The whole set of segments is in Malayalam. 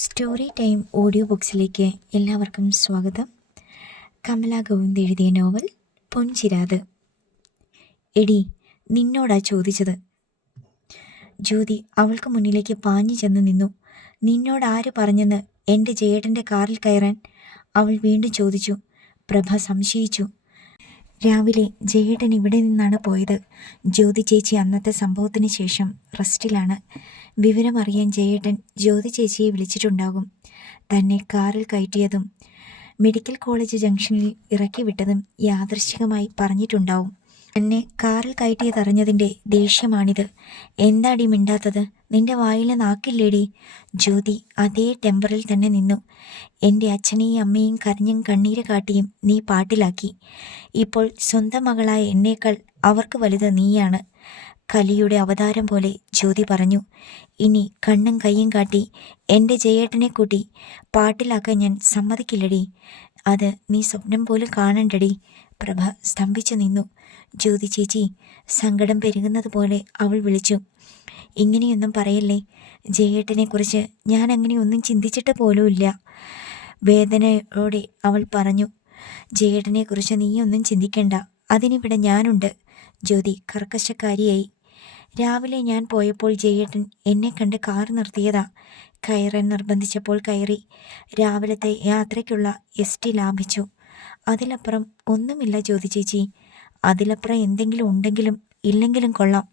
സ്റ്റോറി ടൈം ഓഡിയോ ബുക്സിലേക്ക് എല്ലാവർക്കും സ്വാഗതം. കമല ഗോവിന്ദ് എഴുതിയ നോവൽ പൊൻചിരാത്. എടി, നിന്നോടാ ചോദിച്ചത്. ജ്യോതി അവൾക്ക് മുന്നിലേക്ക് പാഞ്ഞു ചെന്ന് നിന്നു. നിന്നോട് ആര് പറഞ്ഞെന്ന് എൻ്റെ ജയേട്ടൻ്റെ കാറിൽ കയറാൻ? അവൾ വീണ്ടും ചോദിച്ചു. പ്രഭ സംശയിച്ചു. രാവിലെ ജയേട്ടൻ ഇവിടെ നിന്നാണ് പോയത്. ജ്യോതി ചേച്ചി അന്നത്തെ സംഭവത്തിന് ശേഷം റെസ്റ്റിലാണ്. വിവരമറിയാൻ ജയേട്ടൻ ജ്യോതി ചേച്ചിയെ വിളിച്ചിട്ടുണ്ടാകും. തന്നെ കാറിൽ കയറ്റിയതും മെഡിക്കൽ കോളേജ് ജംഗ്ഷനിൽ ഇറക്കി വിട്ടതും യാദൃശ്ചികമായി പറഞ്ഞിട്ടുണ്ടാവും. തന്നെ കാറിൽ കയറ്റിയതറിഞ്ഞതിൻ്റെ ദേഷ്യമാണിത്. എന്താടി മിണ്ടാത്തത്? നിന്റെ വായിലെ നാക്കില്ലേടി? ജ്യോതി അതേ ടെമ്പറിൽ തന്നെ നിന്നു. എൻ്റെ അച്ഛനെയും അമ്മയും കരഞ്ഞും കണ്ണീര് കാട്ടിയും നീ പാട്ടിലാക്കി. ഇപ്പോൾ സ്വന്തം മകളായ എന്നേക്കാൾ അവർക്ക് വലുത് നീയാണ്. കലിയുടെ അവതാരം പോലെ ജ്യോതി പറഞ്ഞു. ഇനി കണ്ണും കയ്യും കാട്ടി എൻ്റെ ജയേട്ടനെ കൂട്ടി പാട്ടിലാക്കാൻ ഞാൻ സമ്മതിക്കില്ലടി. അത് നീ സ്വപ്നം പോലും കാണണ്ടടി. പ്രഭ സ്തംഭിച്ചു നിന്നു. ജ്യോതി ചേച്ചി, സങ്കടം പെരുകുന്നത് പോലെ അവൾ വിളിച്ചു. ഇങ്ങനെയൊന്നും പറയല്ലേ. ജയേട്ടനെക്കുറിച്ച് ഞാൻ അങ്ങനെയൊന്നും ചിന്തിച്ചിട്ട് പോലുമില്ല. വേദനയോടെ അവൾ പറഞ്ഞു. ജയേട്ടനെക്കുറിച്ച് നീയൊന്നും ചിന്തിക്കണ്ട, അതിനിവിടെ ഞാനുണ്ട്. ജ്യോതി കർക്കശക്കാരിയായി. രാവിലെ ഞാൻ പോയപ്പോൾ ജയേട്ടൻ എന്നെ കണ്ട് കാർ നിർത്തിയതാ. കയറാൻ നിർബന്ധിച്ചപ്പോൾ കയറി. രാവിലത്തെ യാത്രയ്ക്കുള്ള എസ്.ടി ലാഭിച്ചു. അതിലപ്പുറം ഒന്നുമില്ല ജ്യോതി ചേച്ചി. അതിലപ്പുറം എന്തെങ്കിലും ഉണ്ടെങ്കിലും ഇല്ലെങ്കിലും കൊള്ളാം.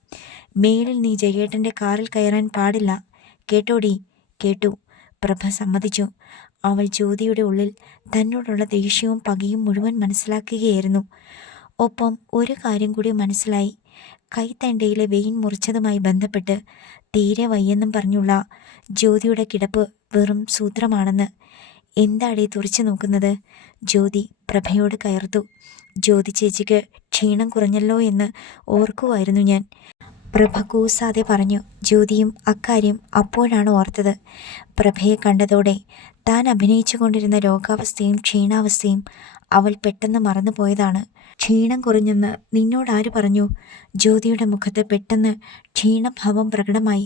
മേലിൽ നീ ജയേട്ടൻ്റെ കാറിൽ കയറാൻ പാടില്ല. കേട്ടോടി? കേട്ടു. പ്രഭ സമ്മതിച്ചു. അവൾ ജ്യോതിയുടെ ഉള്ളിൽ തന്നോടുള്ള ദേഷ്യവും പകയും മുഴുവൻ മനസ്സിലാക്കുകയായിരുന്നു. ഒപ്പം ഒരു കാര്യം കൂടി മനസ്സിലായി. കൈത്തണ്ടയിലെ വെയിൻ മുറിച്ചതുമായി ബന്ധപ്പെട്ട് തീരെ വയ്യെന്നും പറഞ്ഞുള്ള ജ്യോതിയുടെ കിടപ്പ് വെറും സൂത്രമാണെന്ന്. എന്താടി തുറച്ചു നോക്കുന്നത്? ജ്യോതി പ്രഭയോട് കയർത്തു. ജ്യോതി ചേച്ചിക്ക് ക്ഷീണം കുറഞ്ഞല്ലോ എന്ന് ഓർക്കുമായിരുന്നു ഞാൻ. പ്രഭ കൂസാതെ പറഞ്ഞു. ജ്യോതിയും അക്കാര്യം അപ്പോഴാണ് ഓർത്തത്. പ്രഭയെ കണ്ടതോടെ താൻ അഭിനയിച്ചു കൊണ്ടിരുന്ന രോഗാവസ്ഥയും ക്ഷീണാവസ്ഥയും അവൾ പെട്ടെന്ന് മറന്നുപോയതാണ്. ക്ഷീണം കുറഞ്ഞെന്ന് നിന്നോടാര് പറഞ്ഞു? ജ്യോതിയുടെ മുഖത്ത് പെട്ടെന്ന് ക്ഷീണഭാവം പ്രകടമായി.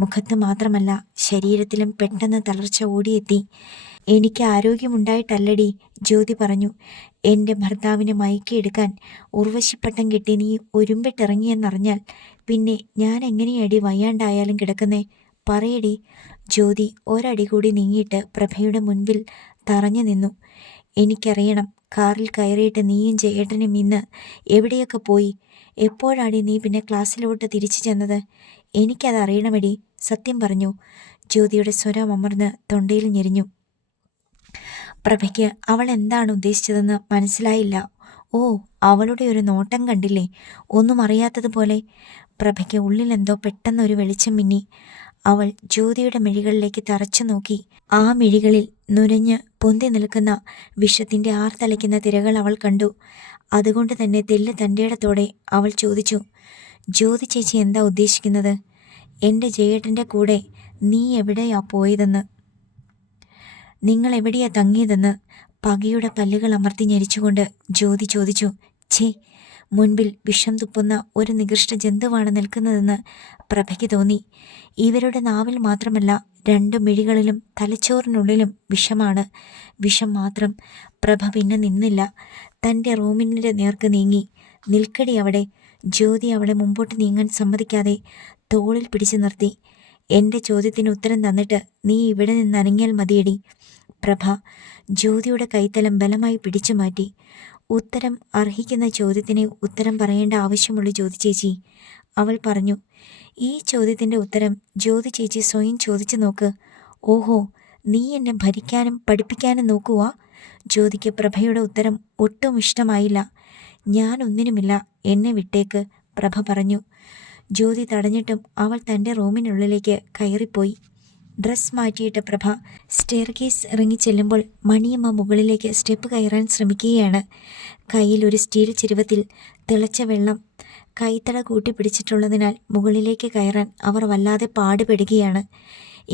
മുഖത്ത് മാത്രമല്ല, ശരീരത്തിലും പെട്ടെന്ന് തളർച്ച ഓടിയെത്തി. എനിക്ക് ആരോഗ്യമുണ്ടായിട്ടല്ലടി, ജ്യോതി പറഞ്ഞു. എൻ്റെ ഭർത്താവിനെ മയക്കിയെടുക്കാൻ ഉർവശിപ്പട്ടം കെട്ടി നീ ഒരുമ്പിട്ടിറങ്ങിയെന്നറിഞ്ഞാൽ പിന്നെ ഞാൻ എങ്ങനെയടി വയ്യാണ്ടായാലും കിടക്കുന്നേ? പറയടി. ജ്യോതി ഒരടി കൂടി നീങ്ങിയിട്ട് പ്രഭയുടെ മുൻപിൽ തറഞ്ഞു നിന്നു. എനിക്കറിയണം. കാറിൽ കയറിയിട്ട് നീയും ജയേട്ടനും ഇന്ന് എവിടെയൊക്കെ പോയി? എപ്പോഴാടി നീ പിന്നെ ക്ലാസ്സിലോട്ട് തിരിച്ചു ചെന്നത്? എനിക്കതറിയണമെടി, സത്യം പറഞ്ഞു. ജ്യോതിയുടെ സ്വരം അമർന്ന് തൊണ്ടയിൽ ഞെരിഞ്ഞു. പ്രഭയ്ക്ക് അവൾ എന്താണ് ഉദ്ദേശിച്ചതെന്ന് മനസ്സിലായില്ല. ഓ, അവളുടെ ഒരു നോട്ടം കണ്ടില്ലേ? ഒന്നും അറിയാത്തതുപോലെ. പ്രഭയ്ക്ക് ഉള്ളിലെന്തോ പെട്ടെന്നൊരു വെളിച്ചം മിന്നി. അവൾ ജ്യോതിയുടെ മിഴികളിലേക്ക് തറച്ചു നോക്കി. ആ മിഴികളിൽ നുരഞ്ഞ് പൊന്തി നിൽക്കുന്ന വിഷത്തിൻ്റെ ആർത്തലയ്ക്കുന്ന തിരകൾ അവൾ കണ്ടു. അതുകൊണ്ട് തന്നെ തെല്ല് തൻ്റെയിടത്തോടെ അവൾ ചോദിച്ചു. ജ്യോതി ചേച്ചി എന്താ ഉദ്ദേശിക്കുന്നത്? എൻ്റെ ജയേട്ടൻ്റെ കൂടെ നീ എവിടെയാ പോയതെന്ന്? നിങ്ങൾ എവിടെയാ തങ്ങിയതെന്ന് പകയുടെ പല്ലുകൾ അമർത്തി ഞെരിച്ചുകൊണ്ട് ജ്യോതി ചോദിച്ചു. ഛേ, മുൻപിൽ വിഷം തുപ്പുന്ന ഒരു നികൃഷ്ട ജന്തുവാണ് നിൽക്കുന്നതെന്ന് പ്രഭയ്ക്ക് തോന്നി. ഇവരുടെ നാവിൽ മാത്രമല്ല, രണ്ടു മിഴികളിലും തലച്ചോറിനുള്ളിലും വിഷമാണ്. വിഷം മാത്രം. പ്രഭ പിന്നെ നിന്നില്ല. തൻ്റെ റൂമിൻ്റെ നേർക്ക് നീങ്ങി. നിൽക്കടി അവിടെ. ജ്യോതി അവളെ മുമ്പോട്ട് നീങ്ങാൻ സമ്മതിക്കാതെ തോളിൽ പിടിച്ചു നിർത്തി. എൻ്റെ ചോദ്യത്തിന് ഉത്തരം തന്നിട്ട് നീ ഇവിടെ നിന്ന് അനങ്ങിയാൽ മതിയടി. പ്രഭ ജ്യോതിയുടെ കൈത്തലം ബലമായി പിടിച്ചു മാറ്റി. ഉത്തരം അർഹിക്കുന്ന ചോദ്യത്തിന് ഉത്തരം പറയേണ്ട ആവശ്യമുള്ള ജ്യോതി ചേച്ചി, അവൾ പറഞ്ഞു. ഈ ചോദ്യത്തിൻ്റെ ഉത്തരം ജ്യോതി ചേച്ചി സ്വയം ചോദിച്ചു നോക്ക്. ഓഹോ, നീ എന്നെ ഭരിക്കാനും പഠിപ്പിക്കാനും നോക്കുവാ? ജ്യോതിക്ക് പ്രഭയുടെ ഉത്തരം ഒട്ടും ഇഷ്ടമായില്ല. ഞാൻ ഒന്നിനുമില്ല, എന്നെ വിട്ടേക്ക്, പ്രഭ പറഞ്ഞു. ജ്യോതി തടഞ്ഞിട്ടും അവൾ തൻ്റെ റൂമിനുള്ളിലേക്ക് കയറിപ്പോയി. ഡ്രസ് മാറ്റിയിട്ട് പ്രഭ സ്റ്റെയർകേസ് ഇറങ്ങിച്ചെല്ലുമ്പോൾ മണിയമ്മ മുകളിലേക്ക് സ്റ്റെപ്പ് കയറാൻ ശ്രമിക്കുകയാണ്. കയ്യിൽ ഒരു സ്റ്റീൽ ചിരുവത്തിൽ തിളച്ച വെള്ളം. കൈത്തട കൂട്ടിപ്പിടിച്ചിട്ടുള്ളതിനാൽ മുകളിലേക്ക് കയറാൻ അവർ വല്ലാതെ പാടുപെടുകയാണ്.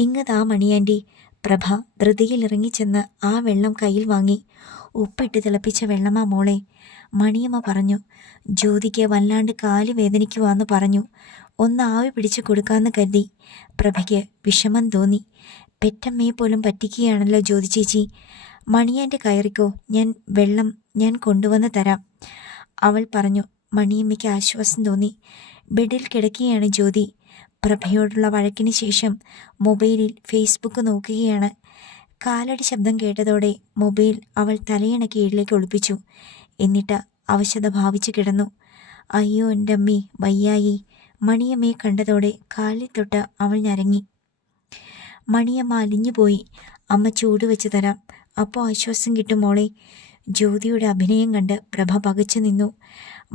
ഇങ്ങതാ മണിയാൻറ്റി. പ്രഭ ധൃതിയിൽ ഇറങ്ങിച്ചെന്ന് ആ വെള്ളം കയ്യിൽ വാങ്ങി. ഉപ്പിട്ട് തിളപ്പിച്ച വെള്ളമാ മോളെ, മണിയമ്മ പറഞ്ഞു. ജ്യോതിക്ക് വല്ലാണ്ട് കാല് വേദനിക്കുവാന്ന് പറഞ്ഞു. ഒന്ന് ആവി പിടിച്ചു കൊടുക്കാമെന്ന് കരുതി. പ്രഭയ്ക്ക് വിഷമം തോന്നി. പെറ്റമ്മയെ പോലും പറ്റിക്കുകയാണല്ലോ ജ്യോതി ചേച്ചി. മണിയാൻ്റെ കയറിക്കോ, വെള്ളം ഞാൻ കൊണ്ടുവന്ന് തരാം, അവൾ പറഞ്ഞു. മണിയമ്മയ്ക്ക് ആശ്വാസം തോന്നി. ബെഡിൽ കിടക്കുകയാണ് ജ്യോതി. പ്രഭയോടുള്ള വഴക്കിന് ശേഷം മൊബൈലിൽ ഫേസ്ബുക്ക് നോക്കുകയാണ്. കാലടി ശബ്ദം കേട്ടതോടെ മൊബൈൽ അവൾ തലയിണ കീഴിലേക്ക് ഒളിപ്പിച്ചു. എന്നിട്ട് അവശത ഭാവിച്ചു കിടന്നു. അയ്യോ എൻ്റെ അമ്മേ, വയ്യായി. മണിയമ്മയെ കണ്ടതോടെ കാലിൽ തൊട്ട് അവൾ ഞരങ്ങി. മണിയമ്മ അലിഞ്ഞുപോയി. അമ്മ ചൂട് വെച്ച് തരാം, അപ്പോൾ ആശ്വാസം കിട്ടും മോളെ. ജ്യോതിയുടെ അഭിനയം കണ്ട് പ്രഭ പകച്ചു നിന്നു.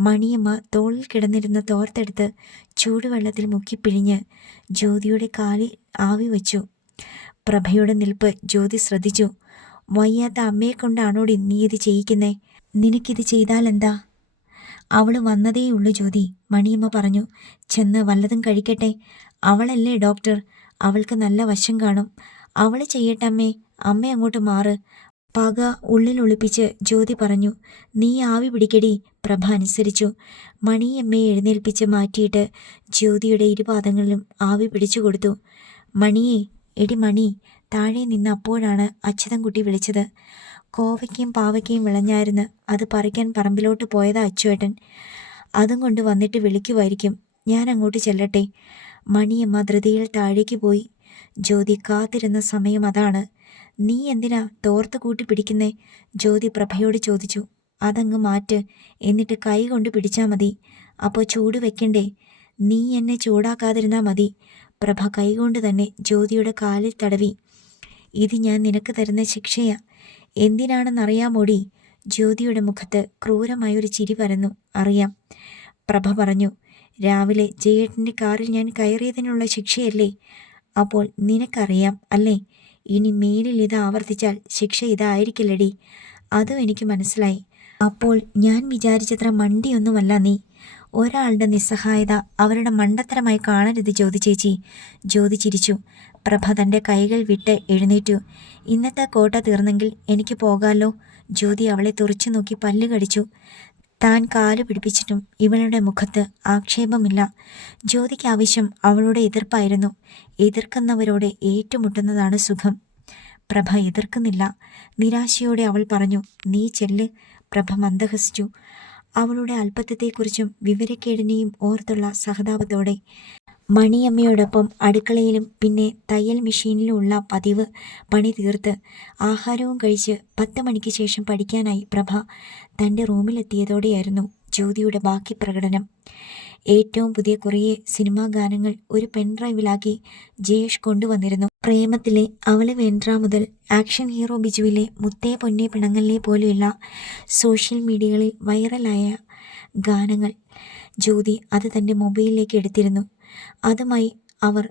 മണിയമ്മ തോളിൽ കിടന്നിരുന്ന തോർത്തെടുത്ത് ചൂടുവെള്ളത്തിൽ മുക്കിപ്പിഴിഞ്ഞ് ജ്യോതിയുടെ കാലിൽ ആവി വെച്ചു. പ്രഭയുടെ നിൽപ്പ് ജ്യോതി ശ്രദ്ധിച്ചു. വയ്യാത്ത അമ്മയെ കൊണ്ടാണോടി നീ ഇത് ചെയ്യിക്കുന്നേ? നിനക്കിത് ചെയ്താലെന്താ? അവൾ വന്നതേയുള്ളൂ ജ്യോതി, മണിയമ്മ പറഞ്ഞു. ചെന്ന് വല്ലതും കഴിക്കട്ടെ. അവളല്ലേ ഡോക്ടർ, അവൾക്ക് നല്ല വശം കാണും. അവൾ ചെയ്യട്ടെ അമ്മേ. അമ്മ അങ്ങോട്ട് മാറ്, പക ഉള്ളിൽ ഒളിപ്പിച്ച് ജ്യോതി പറഞ്ഞു. നീ ആവി പിടിക്കടി. പ്രഭ അനുസരിച്ചു. മണിയമ്മയെ എഴുന്നേൽപ്പിച്ച് മാറ്റിയിട്ട് ജ്യോതിയുടെ ഇരുപാദങ്ങളിലും ആവി പിടിച്ചു കൊടുത്തു. മണിയെ, എടി മണി. താഴെ നിന്ന് അപ്പോഴാണ് അച്യുതൻകുട്ടി വിളിച്ചത്. കോവയ്ക്കയും പാവയ്ക്കയും വിളഞ്ഞായിരുന്നു, അത് പറിക്കാൻ പറമ്പിലോട്ട് പോയതാ അച്ചുവേട്ടൻ. അതും കൊണ്ട് വന്നിട്ട് വിളിക്കുമായിരിക്കും. ഞാൻ അങ്ങോട്ട് ചെല്ലട്ടെ? മണിയമ്മ ധൃതിയിൽ താഴേക്ക് പോയി. ജ്യോതി കാത്തിരുന്ന സമയം അതാണ്. നീ എന്തിനാ തോർത്ത് കൂട്ടി പിടിക്കുന്നേ? ജ്യോതി പ്രഭയോട് ചോദിച്ചു. അതങ്ങ് മാറ്റ്, എന്നിട്ട് കൈ കൊണ്ട് പിടിച്ചാൽ മതി. അപ്പോൾ ചൂട് വെക്കണ്ടേ? നീ എന്നെ ചൂടാക്കാതിരുന്നാൽ മതി. പ്രഭ കൈകൊണ്ട് തന്നെ ജ്യോതിയുടെ കാലിൽ തടവി. ഇത് ഞാൻ നിനക്ക് തരുന്ന ശിക്ഷയാ. എന്തിനാണെന്നറിയാമോടി? ജ്യോതിയുടെ മുഖത്ത് ക്രൂരമായൊരു ചിരി പരന്നു. അറിയാം, പ്രഭ പറഞ്ഞു. രാവിലെ ജയേട്ടൻ്റെ കാറിൽ ഞാൻ കയറിയതിനുള്ള ശിക്ഷയല്ലേ? അപ്പോൾ നിനക്കറിയാം അല്ലേ? ഇനി മേലിൽ ഇത് ആവർത്തിച്ചാൽ ശിക്ഷ ഇതായിരിക്കില്ലടി. അതും എനിക്ക് മനസ്സിലായി. അപ്പോൾ ഞാൻ വിചാരിച്ചത്ര മണ്ടിയൊന്നുമല്ല നീ. ഒരാളുടെ നിസ്സഹായത അവരുടെ മണ്ടത്തരമായി കാണരുത് ജ്യോതി ചേച്ചി. ജ്യോതി ചിരിച്ചു. പ്രഭ തൻ്റെ കൈകൾ വിട്ട് എഴുന്നേറ്റു. ഇന്നത്തെ കോട്ട തീർന്നെങ്കിൽ എനിക്ക് പോകാമല്ലോ. ജ്യോതി അവളെ തുറച്ചു നോക്കി പല്ല് കടിച്ചു. താൻ കാല് പിടിപ്പിച്ചിട്ടും ഇവളുടെ മുഖത്ത് ആക്ഷേപമില്ല. ജ്യോതിക്ക് ആവശ്യം അവളുടെ എതിർപ്പായിരുന്നു. എതിർക്കുന്നവരോട് ഏറ്റുമുട്ടുന്നതാണ് സുഖം. പ്രഭ എതിർക്കുന്നില്ല. നിരാശയോടെ അവൾ പറഞ്ഞു. നീ ചെല്ല്. പ്രഭ മന്ദഹസിച്ചു. അവളുടെ അല്പത്വത്തെക്കുറിച്ചും വിവരക്കേടിനെയും ഓർത്തുള്ള സഹതാപത്തോടെ. മണിയമ്മയോടൊപ്പം അടുക്കളയിലും പിന്നെ തയ്യൽ മെഷീനിലുമുള്ള പതിവ് പണി തീർത്ത് ആഹാരവും കഴിച്ച് 10 മണിക്ക് ശേഷം പഠിക്കാനായി പ്രഭ തൻ്റെ റൂമിലെത്തിയതോടെയായിരുന്നു ജ്യോതിയുടെ ബാക്കി പ്രകടനം. ഏറ്റവും പുതിയ കുറേ സിനിമാ ഗാനങ്ങൾ ഒരു പെൻഡ്രൈവിലാക്കി ജയേഷ് കൊണ്ടുവന്നിരുന്നു. പ്രേമത്തിലെ അവള് വേണ്ട മുതൽ ആക്ഷൻ ഹീറോ ബിജുവിലെ മുത്തേ പൊന്നേ പിണങ്ങല്ലേ പോലെയുള്ള സോഷ്യൽ മീഡിയകളിൽ വൈറലായ ഗാനങ്ങൾ. ജ്യോതി അത് തൻ്റെ മൊബൈലിലേക്ക് എടുത്തിരുന്നു. അതുമായി അവർ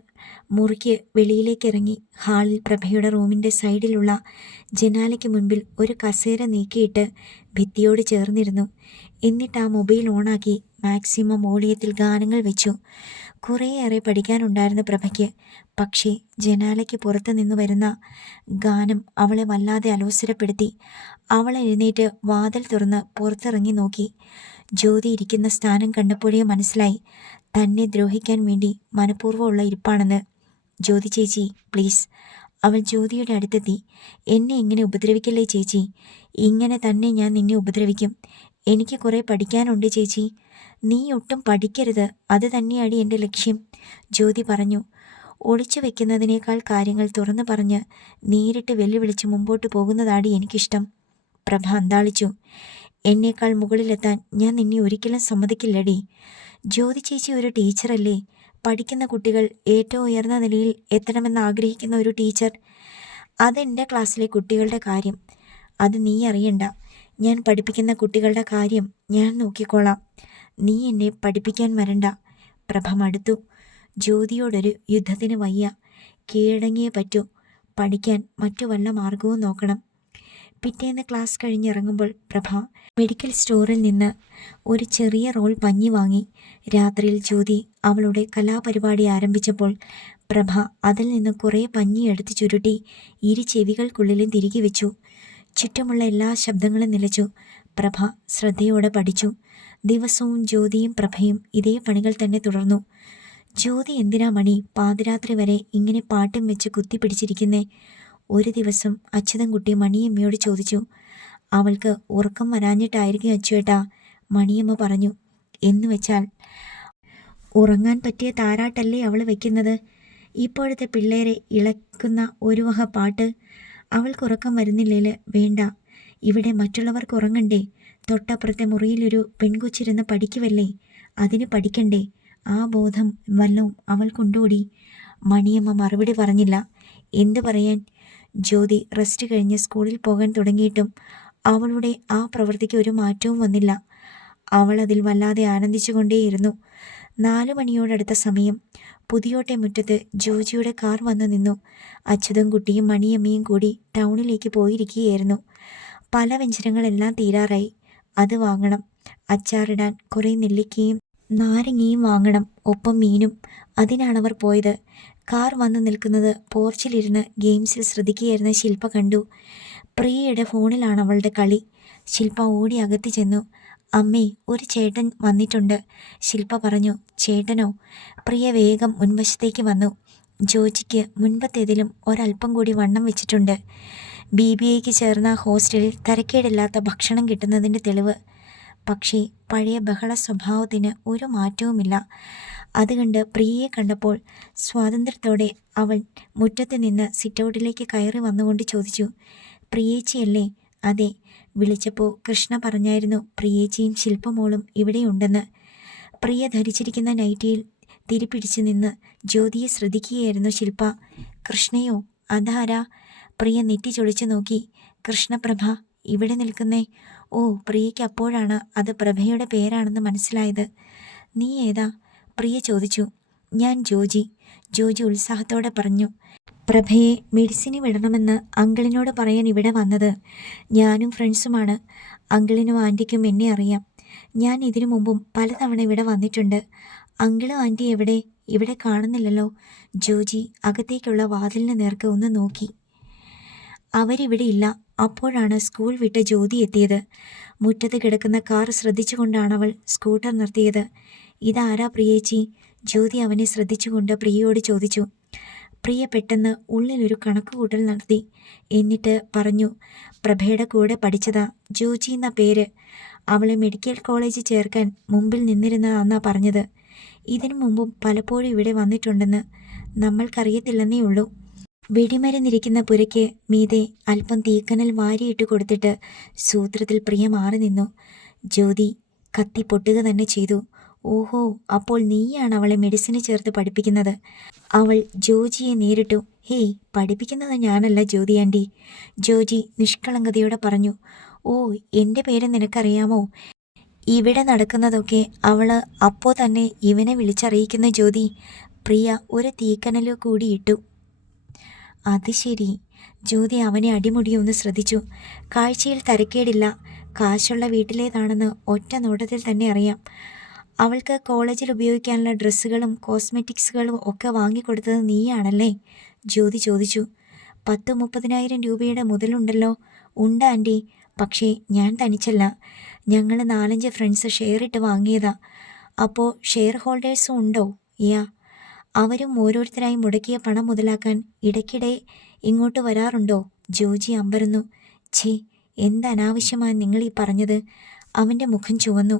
മുറിക്ക് വെളിയിലേക്കിറങ്ങി. ഹാളിൽ പ്രഭയുടെ റൂമിൻ്റെ സൈഡിലുള്ള ജനാലയ്ക്ക് മുൻപിൽ ഒരു കസേര നീക്കിയിട്ട് ഭിത്തിയോട് ചേർന്നിരുന്നു. എന്നിട്ട് ആ മൊബൈൽ ഓണാക്കി മാക്സിമം വോളിയത്തിൽ ഗാനങ്ങൾ വെച്ചു. കുറേയേറെ പഠിക്കാനുണ്ടായിരുന്ന പ്രഭയ്ക്ക്. പക്ഷേ ജനാലയ്ക്ക് പുറത്തു നിന്ന് വരുന്ന ഗാനം അവളെ വല്ലാതെ അലോസരപ്പെടുത്തി. അവൾ എഴുന്നേറ്റ് വാതിൽ തുറന്ന് പുറത്തിറങ്ങി നോക്കി. ജ്യോതി ഇരിക്കുന്ന സ്ഥാനം കണ്ടപ്പോഴേ മനസ്സിലായി തന്നെ ദ്രോഹിക്കാൻ വേണ്ടി മനഃപൂർവ്വമുള്ള ഇരിപ്പാണെന്ന്. ജ്യോതി ചേച്ചി പ്ലീസ്. അവൾ ജ്യോതിയുടെ അടുത്തെത്തി. എന്നെ ഇങ്ങനെ ഉപദ്രവിക്കല്ലേ ചേച്ചി. ഇങ്ങനെ തന്നെ ഞാൻ നിന്നെ ഉപദ്രവിക്കും. എനിക്ക് കുറേ പഠിക്കാനുണ്ട് ചേച്ചി. നീ ഒട്ടും പഠിക്കരുത്, അത് തന്നെയാണ് എൻ്റെ ലക്ഷ്യം, ജ്യോതി പറഞ്ഞു. ഒളിച്ചു വെക്കുന്നതിനേക്കാൾ കാര്യങ്ങൾ തുറന്നു പറഞ്ഞ് നേരിട്ട് വെല്ലുവിളിച്ച് മുമ്പോട്ട് പോകുന്നതാണ് എനിക്കിഷ്ടം. പ്രഭ അന്താളിച്ചു. എന്നേക്കാൾ മുകളിലെത്താൻ ഞാൻ നിന്നെ ഒരിക്കലും സമ്മതിക്കില്ലടി. ജ്യോതി ചേച്ചി ഒരു ടീച്ചറല്ലേ? പഠിക്കുന്ന കുട്ടികൾ ഏറ്റവും ഉയർന്ന നിലയിൽ എത്തണമെന്ന് ആഗ്രഹിക്കുന്ന ഒരു ടീച്ചർ. അതെൻ്റെ ക്ലാസ്സിലെ കുട്ടികളുടെ കാര്യം. അത് നീ അറിയണ്ട. ഞാൻ പഠിപ്പിക്കുന്ന കുട്ടികളുടെ കാര്യം ഞാൻ നോക്കിക്കോളാം. നീ എന്നെ പഠിപ്പിക്കാൻ വരണ്ട. പ്രഭ മടുത്തു. ജ്യോതിയോടൊരു യുദ്ധത്തിന് വയ്യ. കീഴടങ്ങിയേ പറ്റൂ. പഠിക്കാൻ മറ്റു വല്ല മാർഗവും നോക്കണം. പിറ്റേന്ന് ക്ലാസ് കഴിഞ്ഞിറങ്ങുമ്പോൾ പ്രഭ മെഡിക്കൽ സ്റ്റോറിൽ നിന്ന് ഒരു ചെറിയ റോൾ പഞ്ഞി വാങ്ങി. രാത്രിയിൽ ജ്യോതി അവളുടെ കലാപരിപാടി ആരംഭിച്ചപ്പോൾ പ്രഭ അതിൽ നിന്ന് കുറേ പഞ്ഞി എടുത്ത് ചുരുട്ടി ചെവികൾക്കുള്ളിലും തിരികെ വെച്ചു. ചുറ്റുമുള്ള എല്ലാ ശബ്ദങ്ങളും നിലച്ചു. പ്രഭ ശ്രദ്ധയോടെ പഠിച്ചു. ദിവസവും ജ്യോതിയും പ്രഭയും ഇതേ പണികൾ തന്നെ തുടർന്നു. ജ്യോതി എന്തിനാ മണി പാതിരാത്രി വരെ ഇങ്ങനെ പാട്ടും വെച്ച് കുത്തിപ്പിടിച്ചിരിക്കുന്നേ? ഒരു ദിവസം അച്യുതൻകുട്ടി മണിയമ്മയോട് ചോദിച്ചു. അവൾക്ക് ഉറക്കം വരാഞ്ഞിട്ടായിരിക്കും അച്ചുവേട്ടാ, മണിയമ്മ പറഞ്ഞു. എന്ന് വെച്ചാൽ ഉറങ്ങാൻ പറ്റിയ താരാട്ടല്ലേ അവൾ വെക്കുന്നത്? ഇപ്പോഴത്തെ പിള്ളേരെ ഇളക്കുന്ന ഒരു വക പാട്ട്. അവൾക്ക് ഉറക്കം വരുന്നില്ലേല് വേണ്ട, ഇവിടെ മറ്റുള്ളവർക്ക് ഉറങ്ങണ്ടേ? തൊട്ടപ്പുറത്തെ മുറിയിലൊരു പെൺകൊച്ചിരുന്ന് പഠിക്കുവല്ലേ, അതിന് പഠിക്കണ്ടേ? ആ ബോധം വല്ലതും അവൾക്കുണ്ടോടി? മണിയമ്മ മറുപടി പറഞ്ഞില്ല. എന്തു പറയാൻ? ജ്യോതി റെസ്റ്റ് കഴിഞ്ഞ് സ്കൂളിൽ പോകാൻ തുടങ്ങിയിട്ടും അവളുടെ ആ പ്രവൃത്തിക്ക് ഒരു മാറ്റവും വന്നില്ല. അവൾ അതിൽ വല്ലാതെ ആനന്ദിച്ചുകൊണ്ടേയിരുന്നു. 4 മണിയോടടുത്ത സമയം പുതിയോട്ടെ മുറ്റത്ത് ജോജിയുടെ കാർ വന്നു നിന്നു. അച്യുതൻകുട്ടിയും മണിയമ്മയും കൂടി ടൗണിലേക്ക് പോയിരിക്കുകയായിരുന്നു. പലവ്യഞ്ജനങ്ങളെല്ലാം തീരാറായി. അത് വാങ്ങണം, അച്ചാറിടാൻ കുറേ നെല്ലിക്കയും നാരങ്ങയും വാങ്ങണം, ഒപ്പം മീനും. അതിനാണവർ പോയത്. കാർ വന്നു നിൽക്കുന്നത് പോർച്ചിലിരുന്ന് ഗെയിംസിൽ ശ്രദ്ധിക്കുകയായിരുന്ന ശില്പ കണ്ടു. പ്രിയയുടെ ഫോണിലാണ് അവളുടെ കളി. ശില്പ ഓടി അകത്ത് ചെന്നു. അമ്മേ, ഒരു ചേട്ടൻ വന്നിട്ടുണ്ട്, ശില്പ പറഞ്ഞു. ചേട്ടനോ? പ്രിയ വേഗം മുൻവശത്തേക്ക് വന്നു. ജോജിക്ക് മുൻപത്തേതിലും ഒരല്പം കൂടി വണ്ണം വെച്ചിട്ടുണ്ട്. BBAക്ക് ചേർന്ന ഹോസ്റ്റലിൽ തരക്കേടില്ലാത്ത ഭക്ഷണം കിട്ടുന്നതിൻ്റെ തെളിവ്. പക്ഷേ പഴയ ബഹള സ്വഭാവത്തിന് ഒരു മാറ്റവുമില്ല. അതുകണ്ട് പ്രിയയെ കണ്ടപ്പോൾ സ്വാതന്ത്ര്യത്തോടെ അവൾ മുറ്റത്ത് നിന്ന് സിറ്റൗട്ടിലേക്ക് കയറി വന്നുകൊണ്ട് ചോദിച്ചു. പ്രിയേച്ചിയല്ലേ? അതെ. വിളിച്ചപ്പോൾ കൃഷ്ണ പറഞ്ഞായിരുന്നു പ്രിയേച്ചിയും ശില്പമോളും ഇവിടെയുണ്ടെന്ന്. പ്രിയ ധരിച്ചിരിക്കുന്ന നൈറ്റിയിൽ തിരിപിടിച്ച് നിന്ന് ജ്യോതിയെ ശ്രദ്ധിക്കുകയായിരുന്നു ശില്പ. കൃഷ്ണയോ? അതാരാ? പ്രിയ നെറ്റി ചൊളിച്ചു നോക്കി. കൃഷ്ണപ്രഭ ഇവിടെ നിൽക്കുന്നേ. ഓ, പ്രിയയ്ക്ക് അപ്പോഴാണ് അത് പ്രഭയുടെ പേരാണെന്ന് മനസ്സിലായത്. നീ ഏതാ? പ്രിയ ചോദിച്ചു. ഞാൻ ജോജി. ജോജി ഉത്സാഹത്തോടെ പറഞ്ഞു. പ്രഭയെ മെഡിസിന് വിടണമെന്ന് അങ്കിളിനോട് പറയാൻ ഇവിടെ വന്നത്. ഞാനും ഫ്രണ്ട്സുമാണ്. അങ്കിളിനും ആൻറ്റിക്കും എന്നെ അറിയാം. ഞാൻ ഇതിനു മുമ്പും പലതവണ ഇവിടെ വന്നിട്ടുണ്ട്. അങ്കിളും ആൻറ്റി എവിടെ? ഇവിടെ കാണുന്നില്ലല്ലോ. ജോജി അകത്തേക്കുള്ള വാതിലിന് നേർക്ക് ഒന്ന് നോക്കി. അവരിവിടെ ഇല്ല. അപ്പോഴാണ് സ്കൂൾ വിട്ട് ജ്യോതി എത്തിയത്. മുറ്റത്ത് കിടക്കുന്ന കാർ ശ്രദ്ധിച്ചുകൊണ്ടാണ് അവൾ സ്കൂട്ടർ നിർത്തിയത്. ഇതാരാ പ്രിയേച്ചി? ജ്യോതി അവനെ ശ്രദ്ധിച്ചുകൊണ്ട് പ്രിയയോട് ചോദിച്ചു. പ്രിയ പെട്ടെന്ന് ഉള്ളിലൊരു കണക്കുകൂട്ടൽ നടത്തി. എന്നിട്ട് പറഞ്ഞു, പ്രഭയുടെ കൂടെ പഠിച്ചതാ, ജോജി എന്ന പേര്. അവളെ മെഡിക്കൽ കോളേജിൽ ചേർക്കാൻ മുമ്പിൽ നിന്നിരുന്നതാന്നാ പറഞ്ഞത്. ഇതിനു മുമ്പും പലപ്പോഴും ഇവിടെ വന്നിട്ടുണ്ടെന്ന് നമ്മൾക്കറിയത്തില്ലെന്നേ ഉള്ളൂ. വെടിമരുന്നിരിക്കുന്ന പുരയ്ക്ക് മീതെ അല്പം തീക്കനൽ വാരിയിട്ട് കൊടുത്തിട്ട് സൂത്രത്തിൽ പ്രിയ മാറി നിന്നു. ജ്യോതി കത്തി പൊട്ടുക തന്നെ ചെയ്തു. ഓഹോ, അപ്പോൾ നീയാണ് അവളെ മെഡിസിന് ചേർത്ത് പഠിപ്പിക്കുന്നത്? അവൾ ജോജിയെ നേരിട്ടു. ഹേയ്, പഠിപ്പിക്കുന്നത് ഞാനല്ല ജ്യോതി ആൻറ്റി, ജോജി നിഷ്കളങ്കതയോടെ പറഞ്ഞു. ഓ, എൻ്റെ പേര് നിനക്കറിയാമോ? ഇവിടെ നടക്കുന്നതൊക്കെ അവള് അപ്പോൾ തന്നെ ഇവനെ വിളിച്ചറിയിക്കുന്ന ജ്യോതി. പ്രിയ ഒരു തീക്കനലു കൂടി ഇട്ടു. അത് ശരി. ജ്യോതി അവനെ അടിമുടിയൊന്ന് ശ്രദ്ധിച്ചു. കാഴ്ചയിൽ തരക്കേടില്ല. കാശുള്ള വീട്ടിലേതാണെന്ന് ഒറ്റ നോട്ടത്തിൽ തന്നെ അറിയാം. അവൾക്ക് കോളേജിൽ ഉപയോഗിക്കാനുള്ള ഡ്രസ്സുകളും കോസ്മെറ്റിക്സുകളും ഒക്കെ വാങ്ങിക്കൊടുത്തത് നീയാണല്ലേ? ജ്യോതി ചോദിച്ചു. 10-30,000 രൂപയുടെ മുതലുണ്ടല്ലോ. ഉണ്ട് ആൻറ്റി, പക്ഷേ ഞാൻ തനിച്ചല്ല. ഞങ്ങൾ 4-5 ഫ്രണ്ട്സ് ഷെയറിട്ട് വാങ്ങിയതാ. അപ്പോൾ ഷെയർ ഹോൾഡേഴ്സും ഉണ്ടോ? യാ, അവരും ഓരോരുത്തരായി മുടക്കിയ പണം മുതലാക്കാൻ ഇടയ്ക്കിടെ ഇങ്ങോട്ട് വരാറുണ്ടോ? ജോജി അമ്പരന്നു. ഛേ, എന്തനാവശ്യമാണ് നിങ്ങൾ ഈ പറഞ്ഞത്? അവൻ്റെ മുഖം ചുവന്നു.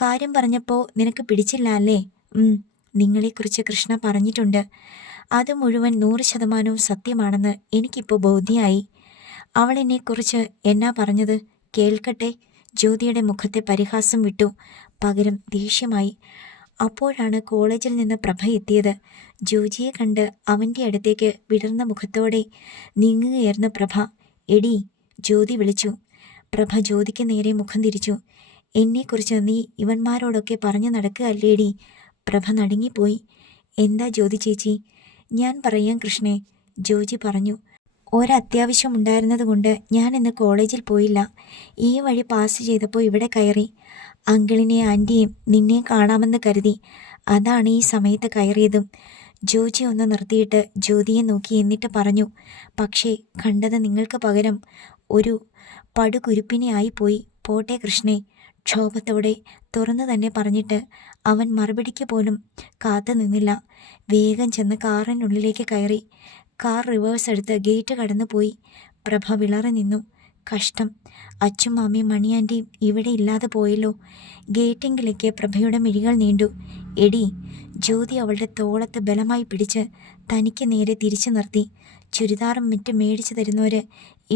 കാര്യം പറഞ്ഞപ്പോൾ നിനക്ക് പിടിച്ചില്ല അല്ലേ? നിങ്ങളെക്കുറിച്ച് കൃഷ്ണ പറഞ്ഞിട്ടുണ്ട്. അത് മുഴുവൻ 100% സത്യമാണെന്ന് എനിക്കിപ്പോൾ ബോധ്യമായി. അവൾ എന്നെക്കുറിച്ച് എന്നാ പറഞ്ഞത്? കേൾക്കട്ടെ. ജ്യോതിയുടെ മുഖത്തെ പരിഹാസം വിട്ടു. പകരം ദേഷ്യമായി. അപ്പോഴാണ് കോളേജിൽ നിന്ന് പ്രഭ എത്തിയത്. ജോജിയെ കണ്ട് അവൻ്റെ അടുത്തേക്ക് വിടർന്ന മുഖത്തോടെ നീങ്ങുകയായിരുന്നു പ്രഭ. എടി, ജ്യോതി വിളിച്ചു. പ്രഭ ജ്യോതിക്ക് നേരെ മുഖം തിരിച്ചു. എന്നെക്കുറിച്ച് നീ ഇവന്മാരോടൊക്കെ പറഞ്ഞു നടക്കുകയല്ലേടി? പ്രഭ നടുങ്ങിപ്പോയി. എന്താ ജ്യോതി ചേച്ചി? ഞാൻ പറയാം കൃഷ്ണേ, ജോജി പറഞ്ഞു. ഒരത്യാവശ്യം ഉണ്ടായിരുന്നതുകൊണ്ട് ഞാൻ ഇന്ന് കോളേജിൽ പോയില്ല. ഈ വഴി പാസ് ചെയ്തപ്പോൾ ഇവിടെ കയറി. അങ്കിളിനെ ആൻറ്റിയും നിന്നെ കാണാമെന്ന് കരുതി. അതാണ് ഈ സമയത്ത് കയറിയതും. ജോജി ഒന്ന് നിർത്തിയിട്ട് ജ്യോതിയെ നോക്കി. എന്നിട്ട് പറഞ്ഞു, പക്ഷേ കണ്ടത് നിങ്ങൾക്ക് പകരം ഒരു പടുകുരുപ്പിനെ ആയിപ്പോയി. പോട്ടെ കൃഷ്ണേ. ക്ഷോഭത്തോടെ തുറന്നു തന്നെ പറഞ്ഞിട്ട് അവൻ മറുപടിക്ക് പോലും കാത്തു നിന്നില്ല. വേഗം ചെന്ന് കാറിനുള്ളിലേക്ക് കയറി. കാർ റിവേഴ്സ് എടുത്ത് ഗേറ്റ് കടന്നു പോയി. പ്രഭ വിളറി നിന്നു. കഷ്ടം, അച്ഛനും അമ്മയും മണിയാൻ്റിയും ഇവിടെ ഇല്ലാതെ പോയല്ലോ. ഗേറ്റിങ്കിലേക്ക് പ്രഭയുടെ മിഴികൾ നീണ്ടു. എടി, ജ്യോതി അവളുടെ തോളത്ത് ബലമായി പിടിച്ച് തനിക്ക് നേരെ തിരിച്ചു നിർത്തി. ചുരിദാറും മറ്റും മേടിച്ചു തരുന്നവർ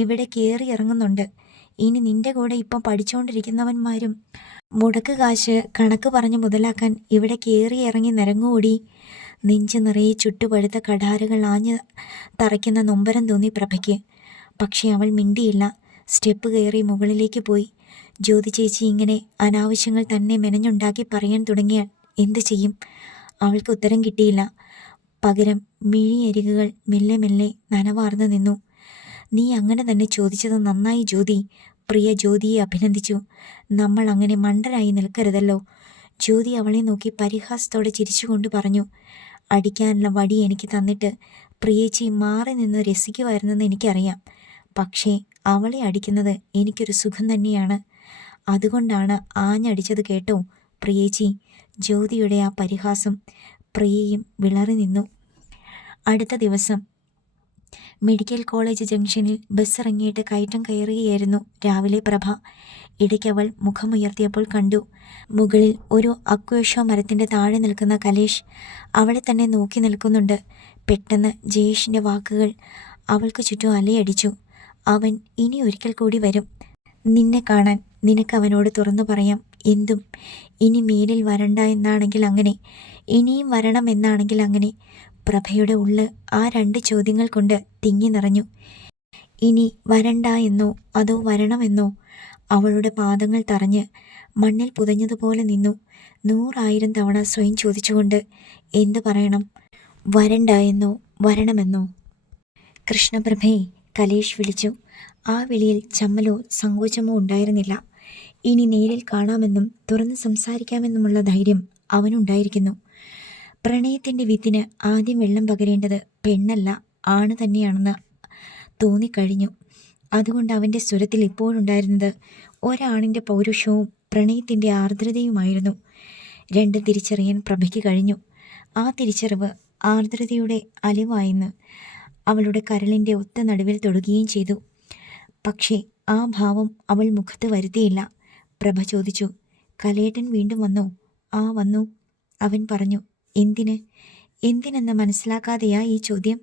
ഇവിടെ കയറി ഇറങ്ങുന്നുണ്ട്. ഇനി നിന്റെ കൂടെ ഇപ്പം പഠിച്ചുകൊണ്ടിരിക്കുന്നവന്മാരും മുടക്ക് കാശ് കണക്ക് പറഞ്ഞ് മുതലാക്കാൻ ഇവിടെ കയറി ഇറങ്ങി നിരങ്ങുകൂടി. നെഞ്ചു നിറയെ ചുട്ടുപഴുത്ത കഠാരകൾ ആഞ്ഞ് തറയ്ക്കുന്ന നൊമ്പരം തോന്നി പ്രഭയ്ക്ക്. പക്ഷെ അവൾ മിണ്ടിയില്ല. സ്റ്റെപ്പ് കയറി മുകളിലേക്ക് പോയി. ജ്യോതി ചേച്ചി ഇങ്ങനെ അനാവശ്യങ്ങൾ തന്നെ മെനഞ്ഞുണ്ടാക്കി പറയാൻ തുടങ്ങിയാൽ എന്തു ചെയ്യും? അവൾക്ക് ഉത്തരം കിട്ടിയില്ല. പകരം മിഴിയരികുകൾ മെല്ലെ മെല്ലെ നനവാർന്നു നിന്നു. നീ അങ്ങനെ തന്നെ ചോദിച്ചത് നന്നായി ജ്യോതി. പ്രിയ ജ്യോതിയെ അഭിനന്ദിച്ചു. നമ്മൾ അങ്ങനെ മണ്ടരായി നിൽക്കരുതല്ലോ. ജ്യോതി അവളെ നോക്കി പരിഹാസത്തോടെ ചിരിച്ചുകൊണ്ട് പറഞ്ഞു. അടിക്കാനുള്ള വടി എനിക്ക് തന്നിട്ട് പ്രിയേച്ചി മാറി നിന്ന് രസിക്കുമായിരുന്നെന്ന് എനിക്കറിയാം. പക്ഷേ അവളെ അടിക്കുന്നത് എനിക്കൊരു സുഖം തന്നെയാണ്. അതുകൊണ്ടാണ് ആഞ്ഞടിച്ചത് കേട്ടോ പ്രിയേച്ചി. ജ്യോതിയുടെ ആ പരിഹാസം പ്രിയയും വിളറി നിന്നു. അടുത്ത ദിവസം മെഡിക്കൽ കോളേജ് ജംഗ്ഷനിൽ ബസ് ഇറങ്ങിയിട്ട് കയറ്റം കയറുകയായിരുന്നു രാവിലെ പ്രഭ. ഇടയ്ക്കവൾ മുഖമുയർത്തിയപ്പോൾ കണ്ടു, മുകളിൽ ഒരു അക്വേഷ്യ മരത്തിൻ്റെ താഴെ നിൽക്കുന്ന കലേഷ് അവളെ തന്നെ നോക്കി നിൽക്കുന്നുണ്ട്. പെട്ടെന്ന് ജയേഷിൻ്റെ വാക്കുകൾ അവൾക്ക് ചുറ്റും അലയടിച്ചു. അവൻ ഇനി ഒരിക്കൽ കൂടി വരും. നിന്നെ കാണാൻ നിനക്കവനോട് തുറന്നു പറയാം എന്തും. ഇനി മേലിൽ വരണ്ട എന്നാണെങ്കിൽ അങ്ങനെ, ഇനിയും വരണം എന്നാണെങ്കിൽ അങ്ങനെ. പ്രഭയുടെ ഉള്ള് ആ 2 ചോദ്യങ്ങൾ കൊണ്ട് തിങ്ങി നിറഞ്ഞു. ഇനി വരണ്ട എന്നോ അതോ വരണമെന്നോ? അവളുടെ പാദങ്ങൾ തറഞ്ഞ് മണ്ണിൽ പുതഞ്ഞതുപോലെ നിന്നു. 100,000 തവണ സ്വയം ചോദിച്ചുകൊണ്ട് എന്തു പറയണം? വരണ്ട എന്നോ വരണമെന്നോ? കൃഷ്ണപ്രഭയെ, കലേഷ് വിളിച്ചു. ആ വിളിയിൽ ചമ്മലോ സങ്കോചമോ ഉണ്ടായിരുന്നില്ല. ഇനി നേരിൽ കാണാമെന്നും തുറന്ന് സംസാരിക്കാമെന്നുമുള്ള ധൈര്യം അവനുണ്ടായിരിക്കുന്നു. പ്രണയത്തിൻ്റെ വിത്തിന് ആദ്യം വെള്ളം പകരേണ്ടത് പെണ്ണല്ല ആണ് തന്നെയാണെന്ന് തോന്നിക്കഴിഞ്ഞു. അതുകൊണ്ട് അവൻ്റെ സ്വരത്തിൽ ഇപ്പോഴുണ്ടായിരുന്നത് ഒരാണിൻ്റെ പൗരുഷവും പ്രണയത്തിൻ്റെ ആർദ്രതയുമായിരുന്നു. 2 തിരിച്ചറിയാൻ പ്രഭയ്ക്ക് കഴിഞ്ഞു. ആ തിരിച്ചറിവ് ആർദ്രതയുടെ അലിവായെന്ന് അവളുടെ കരളിൻ്റെ ഒത്ത നടുവിൽ തൊടുകയും ചെയ്തു. പക്ഷേ ആ ഭാവം അവൾ മുഖത്ത് വരുത്തിയില്ല. പ്രഭ ചോദിച്ചു, കലേട്ടൻ വീണ്ടും വന്നോ? ആ വന്നു, അവൻ പറഞ്ഞു. എന്തിനെന്ന് മനസ്സിലാക്കാതെയാ ഈ ചോദ്യം?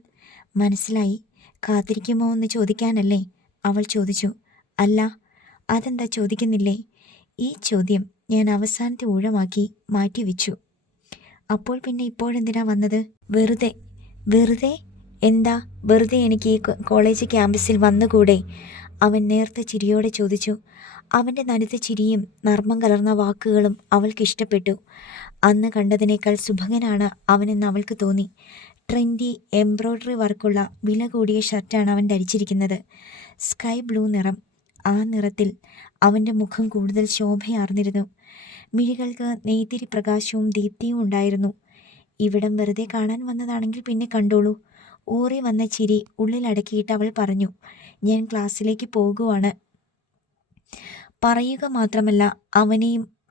മനസ്സിലായി. കാത്തിരിക്കുമോ എന്ന് ചോദിക്കാനല്ലേ? അവൾ ചോദിച്ചു. അല്ല, അതെന്താ ചോദിക്കുന്നില്ലേ? ഈ ചോദ്യം ഞാൻ അവസാനത്തെ ഊഴമാക്കി മാറ്റിവെച്ചു. അപ്പോൾ പിന്നെ ഇപ്പോഴെന്തിനാ വന്നത്? വെറുതെ? എന്താ വെറുതെ എനിക്ക് ഈ കോളേജ് ക്യാമ്പസിൽ വന്നുകൂടെ? അവൻ നേർത്ത ചിരിയോടെ ചോദിച്ചു. അവൻ്റെ നനുത്ത ചിരിയും നർമ്മം കലർന്ന വാക്കുകളും അവൾക്കിഷ്ടപ്പെട്ടു. അന്ന് കണ്ടതിനേക്കാൾ സുഭകനാണ് അവനെന്ന് അവൾക്ക് തോന്നി. ട്രെൻഡി എംബ്രോയ്ഡറി വർക്കുള്ള വില കൂടിയ ഷർട്ടാണ് അവൻ ധരിച്ചിരിക്കുന്നത്. സ്കൈ ബ്ലൂ നിറം. ആ നിറത്തിൽ അവൻ്റെ മുഖം കൂടുതൽ ശോഭയാർന്നിരുന്നു. മിഴികൾക്ക് നെയ്ത്തിരി പ്രകാശവും ദീപ്തിയും ഉണ്ടായിരുന്നു. ഇവിടം വെറുതെ കാണാൻ വന്നതാണെങ്കിൽ പിന്നെ കണ്ടോളൂ. ഊറി വന്ന ചിരി ഉള്ളിലടക്കിയിട്ട് അവൾ പറഞ്ഞു. ഞാൻ ക്ലാസ്സിലേക്ക് പോകുവാണ്. പറയുക മാത്രമല്ല,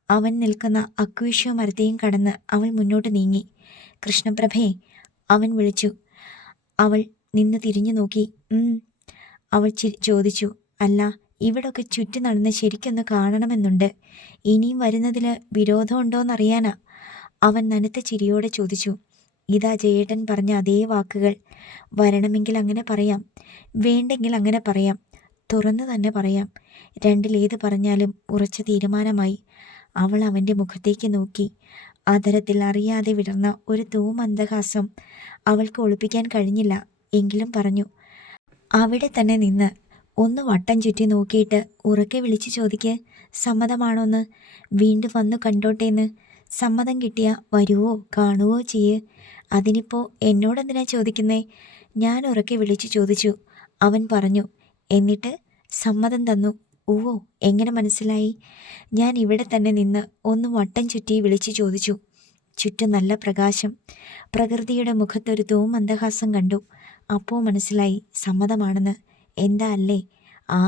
അവൻ നിൽക്കുന്ന അക്വേഷ്യ മരത്തെയും കടന്ന് അവൾ മുന്നോട്ട് നീങ്ങി. കൃഷ്ണപ്രഭയെ, അവൻ വിളിച്ചു. അവൾ നിന്ന് തിരിഞ്ഞു നോക്കി. അവൾ ചോദിച്ചു. അല്ല, ഇവിടൊക്കെ ചുറ്റി നടന്ന് ശരിക്കൊന്ന് കാണണമെന്നുണ്ട്. ഇനിയും വരുന്നതിൽ വിരോധമുണ്ടോയെന്നറിയാനാ. അവൻ നനുത്ത ചിരിയോടെ ചോദിച്ചു. ഇതാ ജയേട്ടൻ പറഞ്ഞ അതേ വാക്കുകൾ. വരണമെങ്കിൽ അങ്ങനെ പറയാം, വേണ്ടെങ്കിൽ അങ്ങനെ പറയാം, തുറന്നു തന്നെ പറയാം. രണ്ടിലേത് പറഞ്ഞാലും ഉറച്ച തീരുമാനമായി. അവൾ അവൻ്റെ മുഖത്തേക്ക് നോക്കി. അതരത്തിൽ അറിയാതെ വിടർന്ന ഒരു തൂമന്ദഹാസം അവൾക്ക് ഒളിപ്പിക്കാൻ കഴിഞ്ഞില്ല. എങ്കിലും പറഞ്ഞു. അവിടെ തന്നെ നിന്ന് ഒന്ന് വട്ടം ചുറ്റി നോക്കിയിട്ട് ഉറക്കെ വിളിച്ചു ചോദിക്ക്, സമ്മതമാണോന്ന്. വീണ്ടും വന്നു കണ്ടോട്ടേന്ന്. സമ്മതം കിട്ടിയ വരുവോ കാണുവോ ചെയ്യ്. അതിനിപ്പോൾ എന്നോടെന്തിനാ ചോദിക്കുന്നേ? ഞാൻ ഉറക്കെ വിളിച്ചു ചോദിച്ചു. അവൻ പറഞ്ഞു. എന്നിട്ട്? സമ്മതം തന്നു. ഓ, എങ്ങനെ മനസ്സിലായി? ഞാൻ ഇവിടെ തന്നെ നിന്ന് ഒന്ന് വട്ടം ചുറ്റി വിളിച്ചു ചോദിച്ചു. ചുറ്റും നല്ല പ്രകാശം. പ്രകൃതിയുടെ മുഖത്തൊരു തൂമന്ദഹാസം കണ്ടു. അപ്പോൾ മനസ്സിലായി സമ്മതമാണെന്ന്. എന്താ അല്ലേ? ആ,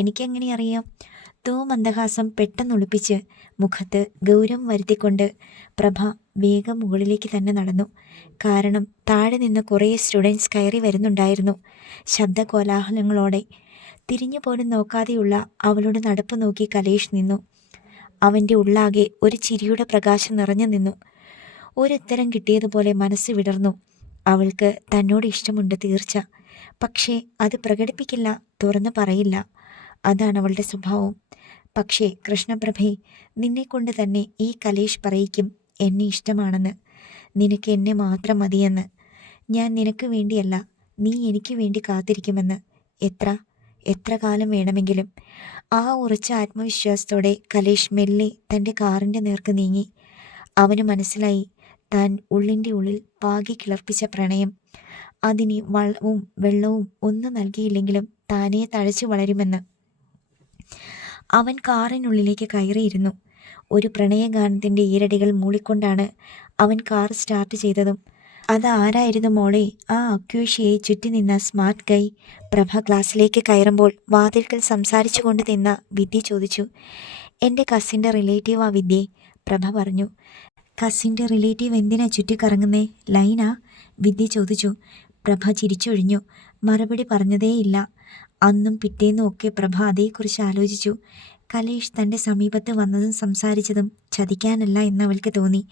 എനിക്കെങ്ങനെ അറിയാം? മന്ദഹാസം പെട്ടെന്നൊളിപ്പിച്ച് മുഖത്ത് ഗൗരവം വരുത്തിക്കൊണ്ട് പ്രഭ വേഗം മുകളിലേക്ക് തന്നെ നടന്നു. കാരണം താഴെ നിന്ന് കുറേ സ്റ്റുഡൻസ് കയറി വരുന്നുണ്ടായിരുന്നു. ശബ്ദകോലാഹലങ്ങളോടെ. തിരിഞ്ഞു പോലും നോക്കാതെയുള്ള അവളുടെ നടപ്പ് നോക്കി കലേഷ് നിന്നു. അവൻ്റെ ഉള്ളാകെ ഒരു ചിരിയുടെ പ്രകാശം നിറഞ്ഞു നിന്നു. ഒരുത്തരം കിട്ടിയതുപോലെ മനസ്സ് വിടർന്നു. അവൾക്ക് തന്നോട് ഇഷ്ടമുണ്ട് തീർച്ച. പക്ഷേ അത് പ്രകടിപ്പിക്കില്ല, തുറന്നു പറയില്ല. അതാണ് അവളുടെ സ്വഭാവം. പക്ഷേ കൃഷ്ണപ്രഭേ, നിന്നെക്കൊണ്ട് തന്നെ ഈ കലേഷ് പറയിക്കും എന്നെ ഇഷ്ടമാണെന്ന്. നിനക്ക് എന്നെ മാത്രം മതിയെന്ന്. ഞാൻ നിനക്ക് വേണ്ടിയല്ല, നീ എനിക്ക് വേണ്ടി കാത്തിരിക്കുമെന്ന്. എത്ര എത്ര കാലം വേണമെങ്കിലും. ആ ഉറച്ച ആത്മവിശ്വാസത്തോടെ കലേഷ് മെല്ലെ തൻ്റെ കാറിൻ്റെ നേർക്ക് നീങ്ങി. അവന് മനസ്സിലായി, താൻ ഉള്ളിൻ്റെ ഉള്ളിൽ പാകി കിളർപ്പിച്ച പ്രണയം അതിന് വളവും വെള്ളവും ഒന്നും നൽകിയില്ലെങ്കിലും താനേ തഴച്ചു വളരുമെന്ന്. അവൻ കാറിനുള്ളിലേക്ക് കയറിയിരുന്നു. ഒരു പ്രണയഗാനത്തിൻ്റെ ഈരടികൾ മൂളിക്കൊണ്ടാണ് അവൻ കാർ സ്റ്റാർട്ട് ചെയ്തതും. അതാരായിരുന്നു മോളെ ആ അക്വേഷ്യയെ ചുറ്റി നിന്ന സ്മാർട്ട് ഗൈ? പ്രഭ ക്ലാസ്സിലേക്ക് കയറുമ്പോൾ വാതിൽക്കൽ സംസാരിച്ചു കൊണ്ട് നിന്ന വിദ്യ ചോദിച്ചു. എൻ്റെ കസിൻ്റെ റിലേറ്റീവാ വിദ്യേ, പ്രഭ പറഞ്ഞു. കസിൻ്റെ റിലേറ്റീവ് എന്തിനാ ചുറ്റിക്കറങ്ങുന്നേ? ലൈനാ? വിദ്യ ചോദിച്ചു. പ്രഭ ചിരിച്ചൊഴിഞ്ഞു. മറുപടി പറഞ്ഞതേയില്ല. അന്നും പിറ്റേന്നും ഒക്കെ പ്രഭ അതേക്കുറിച്ച് ആലോചിച്ചു. കലേഷ് തൻ്റെ സമീപത്ത് വന്നതും സംസാരിച്ചതും ചതിക്കാനല്ല എന്നവൾക്ക് തോന്നി.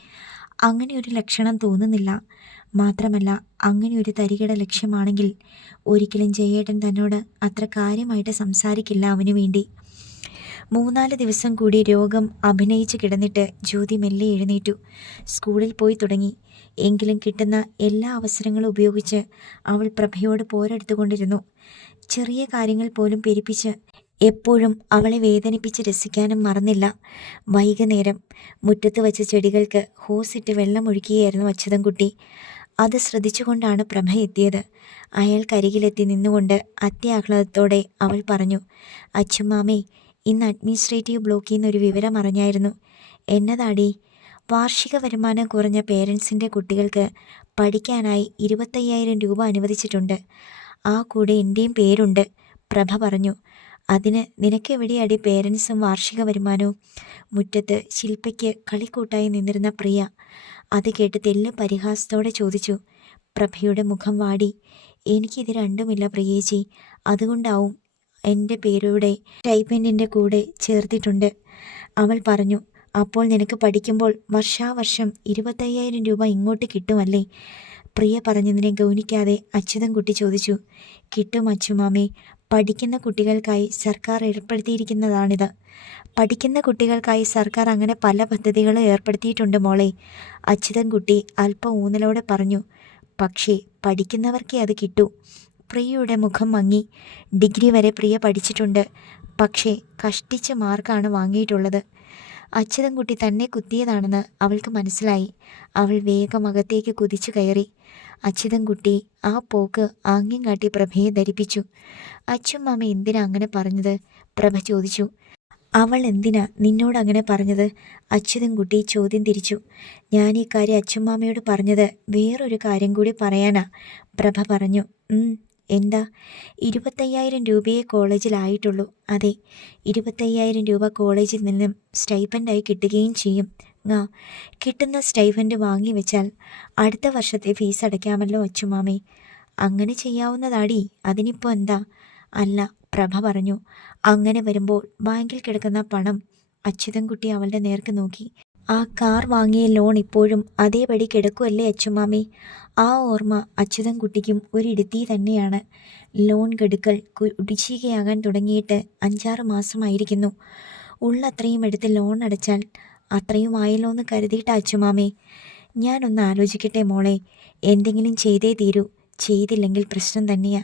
അങ്ങനെയൊരു ലക്ഷണം തോന്നുന്നില്ല. മാത്രമല്ല, അങ്ങനെയൊരു തരികിട ലക്ഷ്യമാണെങ്കിൽ ഒരിക്കലും ജയേട്ടൻ തന്നോട് അത്ര കാര്യമായിട്ട് സംസാരിക്കില്ല അവനു വേണ്ടി. 3-4 ദിവസം കൂടി രോഗം അഭിനയിച്ച് കിടന്നിട്ട് ജ്യോതി മെല്ലെ എഴുന്നേറ്റു. സ്കൂളിൽ പോയി തുടങ്ങി. എങ്കിലും കിട്ടുന്ന എല്ലാ അവസരങ്ങളും ഉപയോഗിച്ച് അവൾ പ്രഭയോട് പോരെടുത്തുകൊണ്ടിരുന്നു. ചെറിയ കാര്യങ്ങൾ പോലും പെരുപ്പിച്ച് എപ്പോഴും അവളെ വേദനിപ്പിച്ച് രസിക്കാനും മറന്നില്ല. വൈകുന്നേരം മുറ്റത്ത് വച്ച ചെടികൾക്ക് ഹോസിട്ട് വെള്ളമൊഴുക്കിയായിരുന്നു അച്യുതൻകുട്ടി. അത് ശ്രദ്ധിച്ചുകൊണ്ടാണ് പ്രഭ എത്തിയത്. അയാൾക്കരികിലെത്തി നിന്നുകൊണ്ട് അത്യാഹ്ലാദത്തോടെ അവൾ പറഞ്ഞു. അച്ചുമാമേ, ഇന്ന് അഡ്മിനിസ്ട്രേറ്റീവ് ബ്ലോക്കിൽ നിന്നൊരു വിവരം അറിഞ്ഞായിരുന്നു. എന്നതാടി? വാർഷിക വരുമാനം കുറഞ്ഞ പേരൻസിൻ്റെ കുട്ടികൾക്ക് പഠിക്കാനായി 25,000 രൂപ അനുവദിച്ചിട്ടുണ്ട്. ആ കൂടെ എൻ്റെയും പേരുണ്ട്, പ്രഭ പറഞ്ഞു. അതിന് നിനക്കെവിടെയാടി പേരൻസും വാർഷിക വരുമാനവും? മുറ്റത്ത് ശില്പയ്ക്ക് കളിക്കൂട്ടായി നിന്നിരുന്ന പ്രിയ അത് കേട്ട് തെല്ല് പരിഹാസത്തോടെ ചോദിച്ചു. പ്രഭയുടെ മുഖം വാടി. എനിക്കിത് രണ്ടുമില്ല പ്രിയേച്ചി, അതുകൊണ്ടാവും എൻ്റെ പേരുടെ സ്റ്റൈപ്പൻഡിൻ്റെ കൂടെ ചേർത്തിട്ടുണ്ട്, അവൾ പറഞ്ഞു. അപ്പോൾ നിനക്ക് പഠിക്കുമ്പോൾ വർഷാവർഷം 25,000 രൂപ ഇങ്ങോട്ട് കിട്ടുമല്ലേ? പ്രിയ പറഞ്ഞതിനെ ഗൗനിക്കാതെ അച്യുതൻകുട്ടി ചോദിച്ചു. കിട്ടും അച്ചുമാമേ, പഠിക്കുന്ന കുട്ടികൾക്കായി സർക്കാർ ഏർപ്പെടുത്തിയിരിക്കുന്നതാണിത്. പഠിക്കുന്ന കുട്ടികൾക്കായി സർക്കാർ അങ്ങനെ പല പദ്ധതികളും ഏർപ്പെടുത്തിയിട്ടുണ്ട് മോളെ, അച്യുതൻകുട്ടി അല്പം ഊന്നലോടെ പറഞ്ഞു. പക്ഷേ പഠിക്കുന്നവർക്കേ അത് കിട്ടൂ. പ്രിയയുടെ മുഖം മങ്ങി. ഡിഗ്രി വരെ പ്രിയ പഠിച്ചിട്ടുണ്ട്. പക്ഷേ കഷ്ടിച്ച് മാർക്കാണ് വാങ്ങിയിട്ടുള്ളത്. അച്യുതൻകുട്ടി തന്നെ കുത്തിയതാണെന്ന് അവൾക്ക് മനസ്സിലായി. അവൾ വേഗം അകത്തേക്ക് കുതിച്ചു കയറി. അച്യുതൻകുട്ടി ആ പോക്ക് ആംഗ്യം കാട്ടി പ്രഭയെ ധരിപ്പിച്ചു. അച്ചുമാമ എന്തിനാ അങ്ങനെ പറഞ്ഞത്? പ്രഭ ചോദിച്ചു. അവൾ എന്തിനാ നിന്നോട് അങ്ങനെ പറഞ്ഞത്? അച്യുതൻകുട്ടി ചോദ്യം തിരിച്ചു. ഞാൻ ഈ കാര്യം അച്ചുമാമയോട് പറഞ്ഞത് വേറൊരു കാര്യം കൂടി പറയാനാ, പ്രഭ പറഞ്ഞു. എന്താ? 25,000 രൂപയെ കോളേജിലായിട്ടുള്ളൂ. അതെ, 25,000 രൂപ കോളേജിൽ നിന്നും സ്റ്റൈപ്പൻഡായി കിട്ടുകയും ചെയ്യും. കിട്ടുന്ന സ്റ്റൈഫൻഡ് വാങ്ങി വെച്ചാൽ അടുത്ത വർഷത്തെ ഫീസ് അടയ്ക്കാമല്ലോ അച്ചുമാമേ. അങ്ങനെ ചെയ്യാവുന്നതാടി, അതിനിപ്പോൾ എന്താ? അല്ല, പ്രഭ പറഞ്ഞു. അങ്ങനെ വരുമ്പോൾ ബാങ്കിൽ കിടക്കുന്ന പണം. അച്യുതൻകുട്ടി അവളുടെ നേർക്ക് നോക്കി. ആ കാർ വാങ്ങിയ ലോൺ ഇപ്പോഴും അതേപടി കിടക്കുമല്ലേ അച്ചുമാമേ? ആ ഓർമ്മ അച്യുതൻകുട്ടിക്കും ഒരിടത്തി തന്നെയാണ്. ലോൺ ഗഡുക്കൾ കുടിശ്ശികയാകാൻ തുടങ്ങിയിട്ട് 5-6 മാസമായിരിക്കുന്നു. ഉള്ളത്രയും എടുത്ത് ലോൺ അടച്ചാൽ അത്രയും ആയല്ലോ എന്ന് കരുതിയിട്ടാ അച്ചുമാമേ. ഞാനൊന്ന് ആലോചിക്കട്ടെ മോളെ, എന്തെങ്കിലും ചെയ്തേ തീരൂ. ചെയ്തില്ലെങ്കിൽ പ്രശ്നം തന്നെയാ,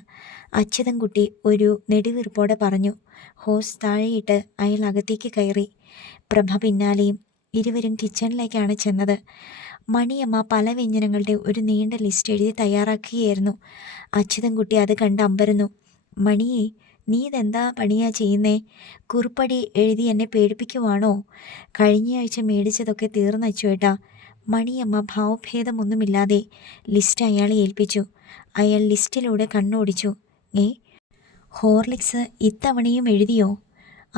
അച്യുതൻകുട്ടി ഒരു നെടുവീർപ്പോടെ പറഞ്ഞു. ഹോസ് താഴെയിട്ട് അയാൾ അകത്തേക്ക് കയറി. പ്രഭ പിന്നാലെയും. ഇരുവരും കിച്ചണിലേക്കാണ് ചെന്നത്. മണിയമ്മ പല വ്യഞ്ജനങ്ങളുടെ ഒരു നീണ്ട ലിസ്റ്റ് എഴുതി തയ്യാറാക്കുകയായിരുന്നു. അച്യുതൻകുട്ടി അത് കണ്ട് അമ്പരന്നു. മണിയെ, നീ ഇതെന്താ പണിയാ ചെയ്യുന്നേ? കുറിപ്പടി എഴുതി എന്നെ പേടിപ്പിക്കുവാണോ? കഴിഞ്ഞയാഴ്ച മേടിച്ചതൊക്കെ തീർന്നു അച്ചുവേട്ടാ. മണിയമ്മ ഭാവഭേദമൊന്നുമില്ലാതെ ലിസ്റ്റ് അയാളെ ഏൽപ്പിച്ചു. അയാൾ ലിസ്റ്റിലൂടെ കണ്ണോടിച്ചു. ഹോർലിക്സ് ഇത്തവണയും എഴുതിയോ?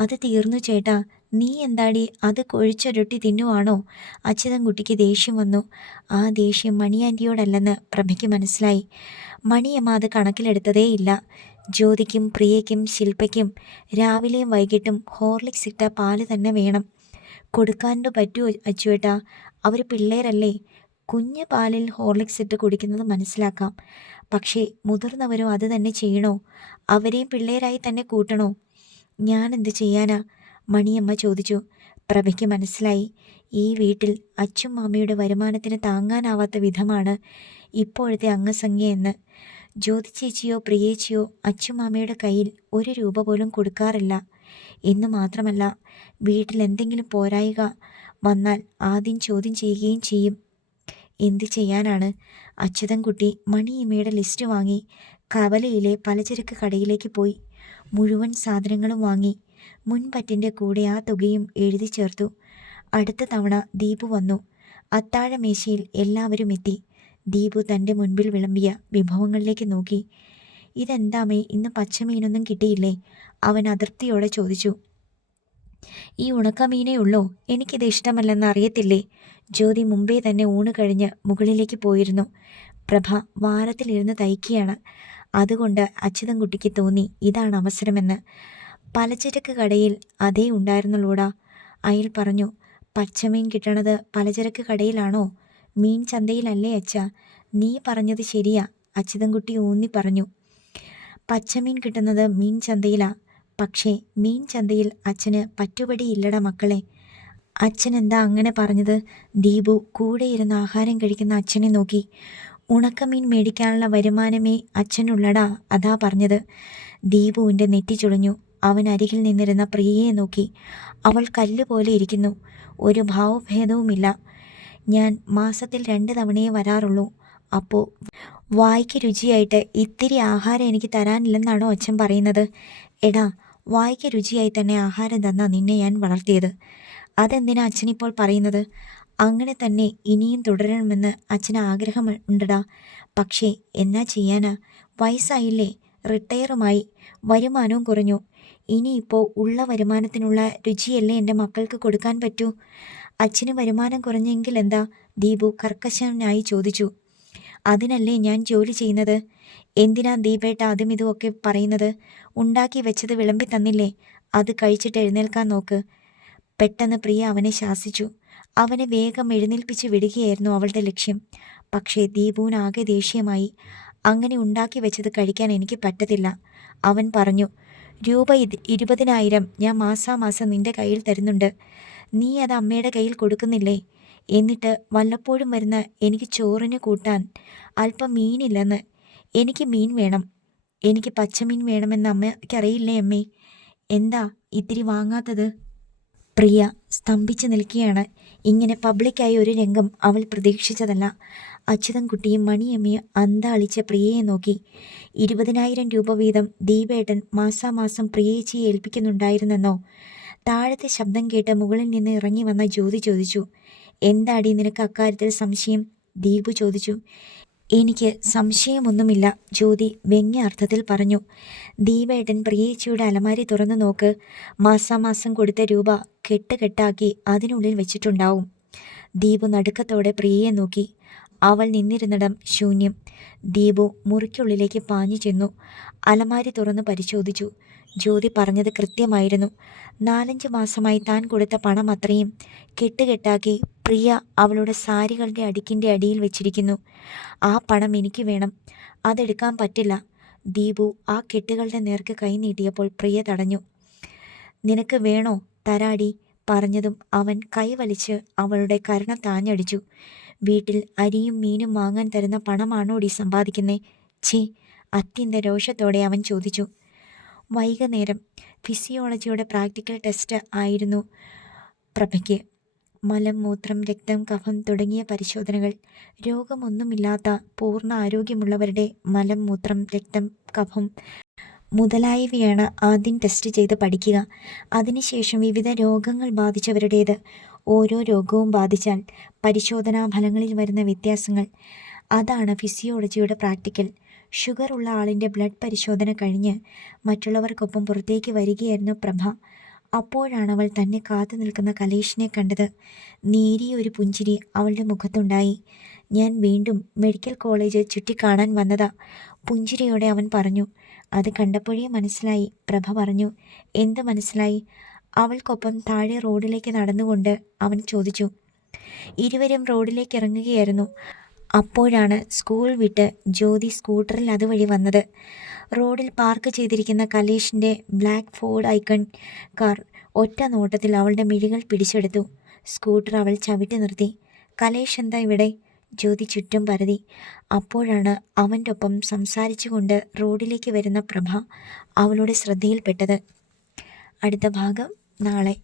അത് തീർന്നു ചേട്ടാ. നീ എന്താടി അത് കൊഴിച്ചൊരൊട്ടി തിന്നുവാണോ? അച്യുതൻകുട്ടിക്ക് ദേഷ്യം വന്നു. ആ ദേഷ്യം മണിയാൻറ്റിയോടല്ലെന്ന് പ്രഭയ്ക്ക് മനസ്സിലായി. മണിയമ്മ അത് കണക്കിലെടുത്തതേയില്ല. ജ്യോതിക്കും പ്രിയയ്ക്കും ശില്പയ്ക്കും രാവിലെയും വൈകിട്ടും ഹോർലിക്സ് ഇട്ട പാല് തന്നെ വേണം. കൊടുക്കാണ്ട് പറ്റുമോ അച്ചുവേട്ടാ? അവർ പിള്ളേരല്ലേ. കുഞ്ഞ് പാലിൽ ഹോർലിക്സ് ഇട്ട് കുടിക്കുന്നത് മനസ്സിലാക്കാം. പക്ഷേ മുതിർന്നവരും അത് തന്നെ ചെയ്യണോ? അവരെയും പിള്ളേരായി തന്നെ കൂട്ടണോ? ഞാൻ എന്ത് ചെയ്യാനാ? മണിയമ്മ ചോദിച്ചു. പ്രഭയ്ക്ക് മനസ്സിലായി, ഈ വീട്ടിൽ അച്ഛൻ മാമിയുടെ വരുമാനത്തിന് താങ്ങാനാവാത്ത വിധമാണ് ഇപ്പോഴത്തെ അംഗസംഖ്യ. ജ്യോതി ചേച്ചിയോ പ്രിയേച്ചിയോ അച്ഛമാമയുടെ കയ്യിൽ 1 രൂപ പോലും കൊടുക്കാറില്ല എന്ന് മാത്രമല്ല, വീട്ടിൽ എന്തെങ്കിലും പോരായിക വന്നാൽ ആദ്യം ചോദ്യം ചെയ്യുകയും ചെയ്യും. എന്ത് ചെയ്യാനാണ്? അച്യുതൻകുട്ടി മണിയമ്മയുടെ ലിസ്റ്റ് വാങ്ങി കവലയിലെ പലചരക്ക് കടയിലേക്ക് പോയി. മുഴുവൻ സാധനങ്ങളും വാങ്ങി. മുൻപറ്റിൻ്റെ കൂടെ ആ തുകയും എഴുതി ചേർത്തു. അടുത്ത തവണ ദീപു വന്നു. അത്താഴമേശയിൽ എല്ലാവരും എത്തി. ദീപു തൻ്റെ മുൻപിൽ വിളമ്പിയ വിഭവങ്ങളിലേക്ക് നോക്കി. ഇതെന്താമേ, ഇന്ന് പച്ചമീനൊന്നും കിട്ടിയില്ലേ? അവൻ അതൃപ്തിയോടെ ചോദിച്ചു. ഈ ഉണക്കമീനേ ഉള്ളോ? എനിക്കിത് ഇഷ്ടമല്ലെന്ന് അറിയത്തില്ലേ? ജ്യോതി മുമ്പേ തന്നെ ഊണ് കഴിഞ്ഞ് മുകളിലേക്ക് പോയിരുന്നു. പ്രഭ വാരത്തിലിരുന്ന് തയ്ക്കുകയാണ്. അതുകൊണ്ട് അച്യുതൻകുട്ടിക്ക് തോന്നി ഇതാണ് അവസരമെന്ന്. പലചരക്ക് കടയിൽ അതേ ഉണ്ടായിരുന്നുള്ളൂടാ. അയാൾ പറഞ്ഞു. പച്ചമീൻ കിട്ടണത് പലചരക്ക് കടയിലാണോ? മീൻ ചന്തയിലല്ലേ അച്ഛാ? നീ പറഞ്ഞത് ശരിയാ, അച്യുതൻകുട്ടി ഊന്നി പറഞ്ഞു. പച്ചമീൻ കിട്ടുന്നത് മീൻ ചന്തയിലാ. പക്ഷേ മീൻ ചന്തയിൽ അച്ഛന് പറ്റുപടിയില്ലടാ മക്കളെ. അച്ഛൻ എന്താ അങ്ങനെ പറഞ്ഞത്? ദീപു കൂടെ ഇരുന്ന് ആഹാരം കഴിക്കുന്ന അച്ഛനെ നോക്കി. ഉണക്കമീൻ മേടിക്കാനുള്ള വരുമാനമേ അച്ഛനുള്ളടാ, അതാ പറഞ്ഞത്. ദീപുവിൻ്റെ നെറ്റി ചുളിഞ്ഞു. അവൻ അരികിൽ നിന്നിരുന്ന പ്രിയയെ നോക്കി. അവൾ കല്ലുപോലെ ഇരിക്കുന്നു. ഒരു ഭാവഭേദവുമില്ല. ഞാൻ മാസത്തിൽ 2 തവണയേ വരാറുള്ളൂ. അപ്പോൾ വായ്ക്ക് രുചിയായിട്ട് ഇത്തിരി ആഹാരം എനിക്ക് തരാനില്ലെന്നാണോ അച്ഛൻ പറയുന്നത്? എടാ, വായ്ക്ക് രുചിയായി തന്നെ ആഹാരം തന്നാ നിന്നെ ഞാൻ വളർത്തിയത്. അതെന്തിനാ അച്ഛനിപ്പോൾ പറയുന്നത്? അങ്ങനെ തന്നെ ഇനിയും തുടരണമെന്ന് അച്ഛന് ആഗ്രഹം ഉണ്ടടാ. പക്ഷേ എന്നാ ചെയ്യാനാ? വയസ്സായില്ലേ, റിട്ടയറുമായി, വരുമാനവും കുറഞ്ഞു. ഇനിയിപ്പോൾ ഉള്ള വരുമാനത്തിനുള്ള രുചിയല്ലേ എൻ്റെ മക്കൾക്ക് കൊടുക്കാൻ പറ്റൂ. അച്ഛന് വരുമാനം കുറഞ്ഞെങ്കിൽ എന്താ? ദീപു കർക്കശനായി ചോദിച്ചു. അതിനല്ലേ ഞാൻ ജോലി ചെയ്യുന്നത്. എന്തിനാ ദീപേട്ട അതും ഇതുമൊക്കെ പറയുന്നത്? ഉണ്ടാക്കി വെച്ചത് വിളമ്പി തന്നില്ലേ, അത് കഴിച്ചിട്ട് എഴുന്നേൽക്കാൻ നോക്ക്. പെട്ടെന്ന് പ്രിയ അവനെ ശാസിച്ചു. അവനെ വേഗം എഴുന്നേൽപ്പിച്ച് വിടുകയായിരുന്നു അവളുടെ ലക്ഷ്യം. പക്ഷേ ദീപുവിനാകെ ദേഷ്യമായി. അങ്ങനെ ഉണ്ടാക്കി വെച്ചത് കഴിക്കാൻ എനിക്ക് പറ്റത്തില്ല, അവൻ പറഞ്ഞു. രൂപ 20,000 ഞാൻ മാസാമാസം നിന്റെ കയ്യിൽ തരുന്നുണ്ട്. നീ അത് അമ്മയുടെ കയ്യിൽ കൊടുക്കുന്നില്ലേ? എന്നിട്ട് വല്ലപ്പോഴും വരുന്ന എനിക്ക് ചോറിന് കൂട്ടാൻ അല്പം മീനില്ലെന്ന്. എനിക്ക് മീൻ വേണം, എനിക്ക് പച്ചമീൻ വേണമെന്ന് അമ്മയ്ക്കറിയില്ലേ അമ്മേ? എന്താ ഇത്തിരി വാങ്ങാത്തത്? പ്രിയ സ്തംഭിച്ചു നിൽക്കുകയാണ്. ഇങ്ങനെ പബ്ലിക്കായി ഒരു രംഗം അവൾ പ്രതീക്ഷിച്ചതല്ല. അച്യുതൻകുട്ടിയും മണിയമ്മയും അന്താളിച്ച പ്രിയയെ നോക്കി. 20,000 രൂപ വീതം ദീപേട്ടൻ മാസാമാസം പ്രിയേച്ചിയെ ഏൽപ്പിക്കുന്നുണ്ടായിരുന്നെന്നോ? താഴത്തെ ശബ്ദം കേട്ട് മുകളിൽ നിന്ന് ഇറങ്ങി വന്ന ജ്യോതി ചോദിച്ചു. എന്താടി നിനക്ക് അക്കാര്യത്തിൽ സംശയം? ദീപു ചോദിച്ചു. എനിക്ക് സംശയമൊന്നുമില്ല, ജ്യോതി വ്യംഗ്യ അർത്ഥത്തിൽ പറഞ്ഞു. ദീപേട്ടൻ പ്രിയേച്ചിയുടെ അലമാരി തുറന്നു നോക്ക്. മാസാമാസം കൊടുത്ത രൂപ കെട്ടുകെട്ടാക്കി അതിനുള്ളിൽ വെച്ചിട്ടുണ്ടാവും. ദീപു നടുക്കത്തോടെ പ്രിയയെ നോക്കി. അവൾ നിന്നിരുന്നിടം ശൂന്യം. ദീപു മുറിക്കുള്ളിലേക്ക് പാഞ്ഞു ചെന്നു. അലമാരി തുറന്ന് പരിശോധിച്ചു. ജ്യോതി പറഞ്ഞത് കൃത്യമായിരുന്നു. 4-5 മാസമായി താൻ കൊടുത്ത പണം അത്രയും കെട്ടുകെട്ടാക്കി പ്രിയ അവളുടെ സാരികളുടെ അടുക്കിൻ്റെ അടിയിൽ വെച്ചിരിക്കുന്നു. ആ പണം എനിക്ക് വേണം, അതെടുക്കാൻ പറ്റില്ല. ദീപു ആ കെട്ടുകളുടെ നേർക്ക് കൈ നീട്ടിയപ്പോൾ പ്രിയ തടഞ്ഞു. നിനക്ക് വേണോ? തരാടി. പറഞ്ഞതും അവൻ കൈവലിച്ച് അവളുടെ കരണത്താഞ്ഞടിച്ചു. വീട്ടിൽ അരിയും മീനും വാങ്ങാൻ തരുന്ന പണമാണോടി സമ്പാദിക്കുന്നേ? ഛേ, അത്യന്ത രോഷത്തോടെ അവൻ ചോദിച്ചു. വൈകുന്നേരം ഫിസിയോളജിയുടെ പ്രാക്ടിക്കൽ ടെസ്റ്റ് ആയിരുന്നു പ്രഭയ്ക്ക്. മലം, മൂത്രം, രക്തം, കഫം തുടങ്ങിയ പരിശോധനകൾ. രോഗമൊന്നുമില്ലാത്ത പൂർണ്ണ ആരോഗ്യമുള്ളവരുടെ മലം, മൂത്രം, രക്തം, കഫം മുതലായവയാണ് ആദ്യം ടെസ്റ്റ് ചെയ്ത് പഠിക്കുക. അതിനുശേഷം വിവിധ രോഗങ്ങൾ ബാധിച്ചവരുടേത്. ഓരോ രോഗവും ബാധിച്ചാൽ പരിശോധനാ ഫലങ്ങളിൽ വരുന്ന വ്യത്യാസങ്ങൾ, അതാണ് ഫിസിയോളജിയുടെ പ്രാക്ടിക്കൽ. ഷുഗർ ഉള്ള ആളിൻ്റെ ബ്ലഡ് പരിശോധന കഴിഞ്ഞ് മറ്റുള്ളവർക്കൊപ്പം പുറത്തേക്ക് വരികയായിരുന്നു പ്രഭ. അപ്പോഴാണ് അവൾ തന്നെ കാത്തു നിൽക്കുന്ന കലേഷിനെ കണ്ടത്. നേരിയ ഒരു പുഞ്ചിരി അവളുടെ മുഖത്തുണ്ടായി. ഞാൻ വീണ്ടും മെഡിക്കൽ കോളേജ് ചുറ്റിക്കാണാൻ വന്നതാ, പുഞ്ചിരിയോടെ അവൻ പറഞ്ഞു. അത് കണ്ടപ്പോഴേ മനസ്സിലായി, പ്രഭ പറഞ്ഞു. എന്ത് മനസ്സിലായി? അവൾക്കൊപ്പം താഴെ റോഡിലേക്ക് നടന്നുകൊണ്ട് അവൻ ചോദിച്ചു. ഇരുവരും റോഡിലേക്ക് ഇറങ്ങുകയായിരുന്നു. അപ്പോഴാണ് സ്കൂൾ വിട്ട് ജ്യോതി സ്കൂട്ടറിൽ അതുവഴി വന്നത്. റോഡിൽ പാർക്ക് ചെയ്തിരിക്കുന്ന കലേഷിൻ്റെ ബ്ലാക്ക് ഫോർഡ് ഐക്കൺ കാർ ഒറ്റ നോട്ടത്തിൽ അവളുടെ മിഴികൾ പിടിച്ചെടുത്തു. സ്കൂട്ടർ അവൾ ചവിട്ടി നിർത്തി. കലേഷ് എന്താ ഇവിടെ? ജ്യോതി ചുറ്റും പരതി. അപ്പോഴാണ് അവൻ്റെ ഒപ്പം സംസാരിച്ചുകൊണ്ട് റോഡിലേക്ക് വരുന്ന പ്രഭ അവളുടെ ശ്രദ്ധയിൽപ്പെട്ടത്. അടുത്ത ഭാഗം നാളെ.